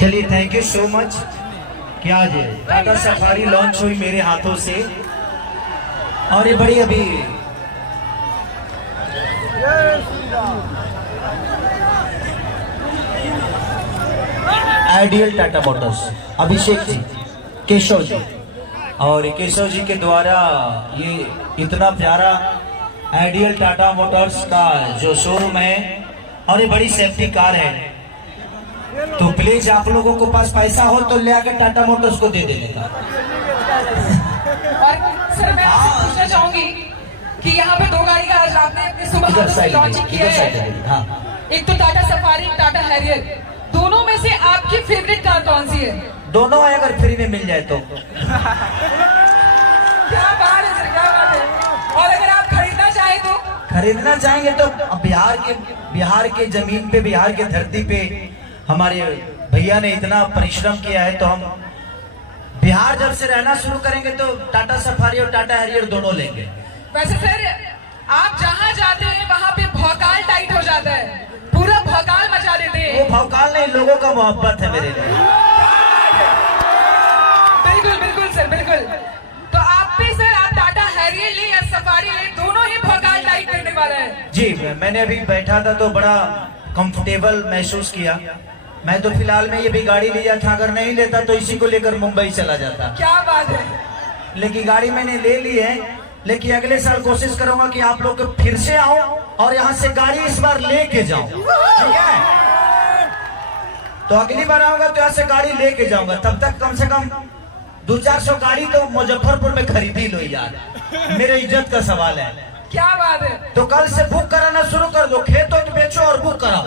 चलिए thank you so much. क्या आज टाटा सफारी लॉन्च हुई मेरे हाथों से और ये बड़ी अभी आइडियल टाटा मोटर्स अभिषेक जी, केशव जी और केशव जी के द्वारा ये इतना प्यारा आइडियल टाटा मोटर्स का जो शोरूम है और ये बड़ी सेफ्टी कार है, तो प्लीज आप लोगों को पास पैसा हो तो ले आकर टाटा मोटर्स को दे देने का। और सर मैं आपसे पूछना चाहूंगी कि यहाँ पे दो गाड़ी का आज आपने अपने सुबह लॉन्चिंग किया है। हाँ। एक तो टाटा सफारी, टाटा हैरियर, दोनों में से आपकी फेवरेट कार कौन सी है? दोनों है, अगर फ्री में मिल जाए तो। क्या बात है सर, क्या बात है। और अगर आप खरीदना चाहे तो? खरीदना चाहेंगे तो बिहार के जमीन पे, बिहार के धरती पे हमारे भैया ने इतना परिश्रम किया है, तो हम बिहार जब से रहना शुरू करेंगे तो टाटा सफारी और टाटा हैरियर दोनों लेंगे। वैसे सर आप जहाँ जाते हैं वहाँ पे भौकाल टाइट हो जाता है, पूरा भौकाल मचा देते हैं। वो भौकाल नहीं, लोगों का मोहब्बत है मेरे लिए। बिल्कुल बिल्कुल सर, बिल्कुल। तो आप भी सर, आप टाटा हैरियर ले या सफारी ले, दोनों ही भौकाल टाइट करने वाला है। जी, मैंने अभी बैठा था तो बड़ा कंफर्टेबल महसूस किया। मैं तो फिलहाल में ये भी गाड़ी लिया था, अगर नहीं लेता तो इसी को लेकर मुंबई चला जाता। क्या बात है। लेकिन गाड़ी मैंने ले ली है, लेकिन अगले साल कोशिश करूंगा कि आप लोग फिर से आऊं और यहाँ से गाड़ी इस बार लेके जाऊं, ठीक है? तो अगली बार आऊंगा तो यहाँ से गाड़ी लेके जाऊंगा। तब तक कम से कम 200-400 गाड़ी तो मुजफ्फरपुर में खरीद ही लो यार, मेरे इज्जत का सवाल है। क्या बात है। तो कल से बुक कराना शुरू कर दो, खेतों तो बेचो और बुक कराओ।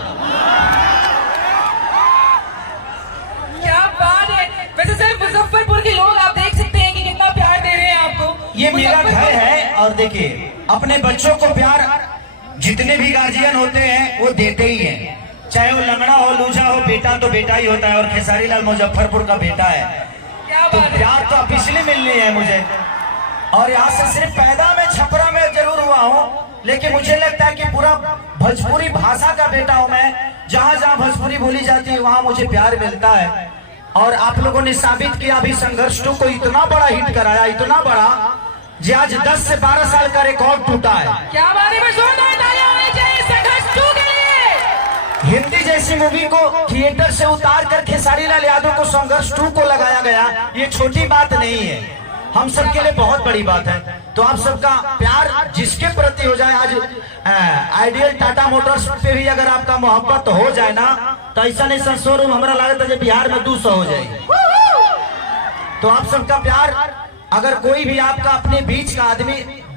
क्या बात है। वैसे सर मुजफ्फरपुर के लोग आप देख सकते हैं कि कितना प्यार दे रहे हैं आपको। ये मेरा घर है और देखिए अपने बच्चों को प्यार जितने भी गार्जियन होते हैं वो देते ही हैं, चाहे वो लंगड़ा हो, लूझा हो, बेटा तो बेटा ही होता है और खेसारी लाल मुजफ्फरपुर का बेटा है। क्या तो बात है। प्यार तो ऑफिशियली मिलनी है मुझे। और यहाँ से सिर्फ पैदा में छपरा में जरूर हुआ हूँ, लेकिन मुझे लगता है कि पूरा भोजपुरी भाषा का बेटा हूँ मैं। जहाँ जहाँ भोजपुरी बोली जाती है वहाँ मुझे प्यार मिलता है। और आप लोगों ने साबित किया, अभी संघर्ष 2 को इतना बड़ा हिट कराया, इतना बड़ा, जो आज 10 से 12 साल का रिकॉर्ड टूटा है। क्या बात है। जोरदार तालियां होनी चाहिए संघर्ष 2 के लिए। हिंदी जैसी मूवी को थिएटर से उतार कर खेसारी लाल यादव को संघर्ष 2 को लगाया गया, ये छोटी बात नहीं है, हम सबके लिए बहुत बड़ी बात है। तो आप सबका प्यार जिसके प्रति हो जाए, आज आइडियल टाटा मोटर्स पे भी अगर आपका मोहब्बत हो जाए ना, तो ऐसा नहीं शोरूम हमारा लागत है बिहार में 200 हो जाएगी। तो आप सबका प्यार, अगर कोई भी आपका अपने बीच का आदमी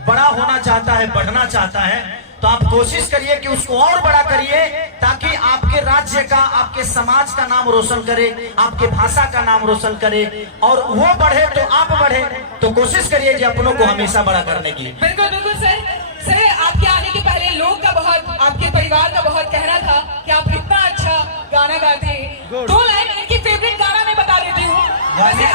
बड़ा होना चाहता है, बढ़ना चाहता है, तो आप कोशिश करिए कि उसको और बड़ा करिए, ताकि आपके राज्य का, आपके समाज का नाम रोशन करे, आपके भाषा का नाम रोशन करे, और वो बढ़े तो आप बढ़े। तो कोशिश करिए जी अपनों को हमेशा बड़ा करने की। बिल्कुल बिल्कुल सर। सर आपके आने के पहले लोग का बहुत, आपके परिवार का बहुत कहना था कि आप इतना अच्छा गाना गाते हैं। 2 लाइन इनकी फेवरेट गाना मैं बता देती हूँ।